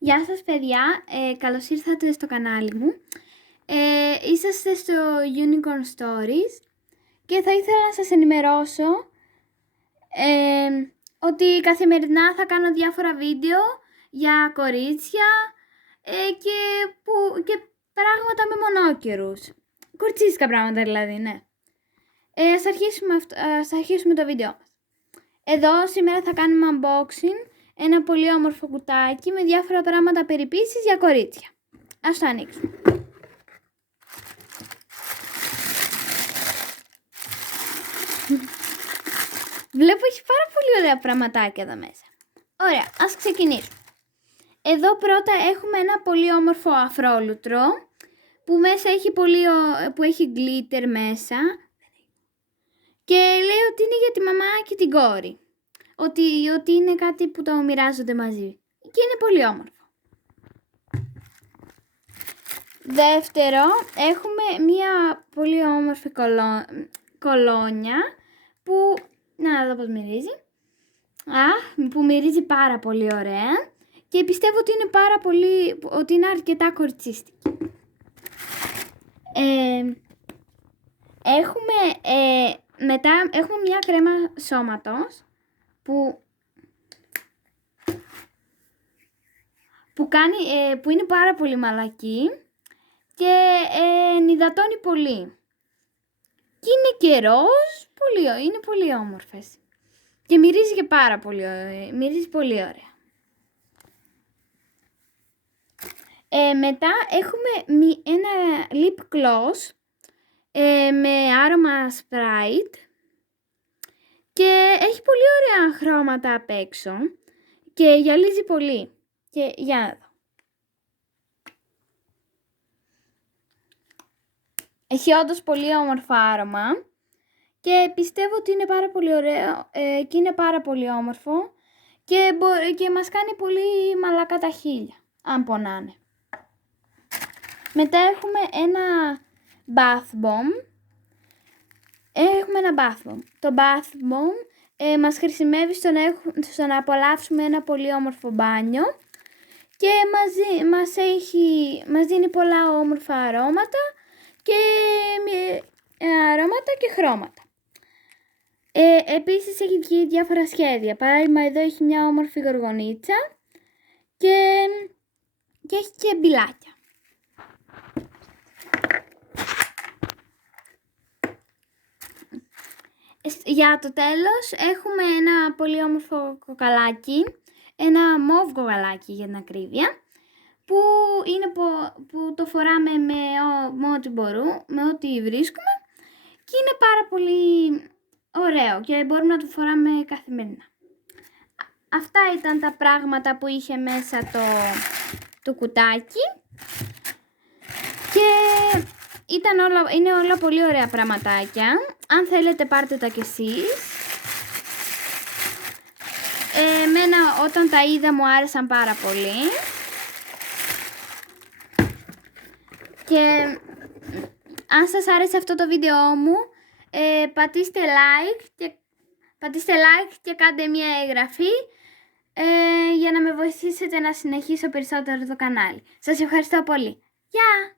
Γεια σας παιδιά, καλώς ήρθατε στο κανάλι μου. Είσαστε στο Unicorn Stories και θα ήθελα να σας ενημερώσω ότι καθημερινά θα κάνω διάφορα βίντεο για κορίτσια και πράγματα με μονόκερους. Κορτσίστικα πράγματα δηλαδή, ναι. Ας αρχίσουμε το βίντεο μας. Εδώ σήμερα θα κάνουμε unboxing ένα πολύ όμορφο κουτάκι με διάφορα πράγματα περιποίησης για κορίτσια. Ας το ανοίξουμε. Βλέπω έχει πάρα πολύ ωραία πραγματάκια εδώ μέσα. Ωραία, ας ξεκινήσουμε. Εδώ πρώτα έχουμε ένα πολύ όμορφο αφρόλουτρο που μέσα έχει που έχει glitter μέσα και λέει ότι είναι για τη μαμά και την κόρη. Ότι είναι κάτι που το μοιράζονται μαζί και είναι πολύ όμορφο. Δεύτερο, έχουμε μία πολύ όμορφη κολόνια που, να δω πώς μυρίζει, που μυρίζει πάρα πολύ ωραία και πιστεύω ότι είναι αρκετά κοριτσίστικη. Μετά έχουμε μία κρέμα σώματος που είναι πάρα πολύ μαλακή και ενυδατώνει πολύ. Και είναι και ροζ, είναι πολύ όμορφες. Και μυρίζει και μυρίζει πολύ ωραία. Μετά έχουμε ένα lip gloss με άρωμα Sprite και έχει πολύ ωραία χρώματα απ' έξω και γυαλίζει πολύ. Και για να δω. Έχει όντως πολύ όμορφο άρωμα και πιστεύω ότι είναι πάρα πολύ ωραίο και είναι πάρα πολύ όμορφο και μας κάνει πολύ μαλακά τα χείλια, αν πονάνε. Μετά έχουμε ένα bath bomb. Το bath bomb μας χρησιμεύει στο να απολαύσουμε ένα πολύ όμορφο μπάνιο και μας δίνει πολλά όμορφα αρώματα και χρώματα. Επίσης έχει βγει διάφορα σχέδια. Παράδειγμα εδώ έχει μια όμορφη γοργονίτσα και έχει και μπιλάκια. Για το τέλος έχουμε ένα πολύ όμορφο κοκαλάκι, ένα μοβ κοκαλάκι για την ακρίβεια, που το φοράμε με ό,τι μπορούμε, με ό,τι βρίσκουμε και είναι πάρα πολύ ωραίο και μπορούμε να το φοράμε καθημερινά. Αυτά ήταν τα πράγματα που είχε μέσα το κουτάκι και είναι όλα πολύ ωραία πραγματάκια. Αν θέλετε πάρτε τα κι εσείς. Εμένα όταν τα είδα μου άρεσαν πάρα πολύ. Και αν σας άρεσε αυτό το βίντεο μου, πατήστε like και κάντε μια εγγραφή για να με βοηθήσετε να συνεχίσω περισσότερο το κανάλι. Σας ευχαριστώ πολύ. Γεια!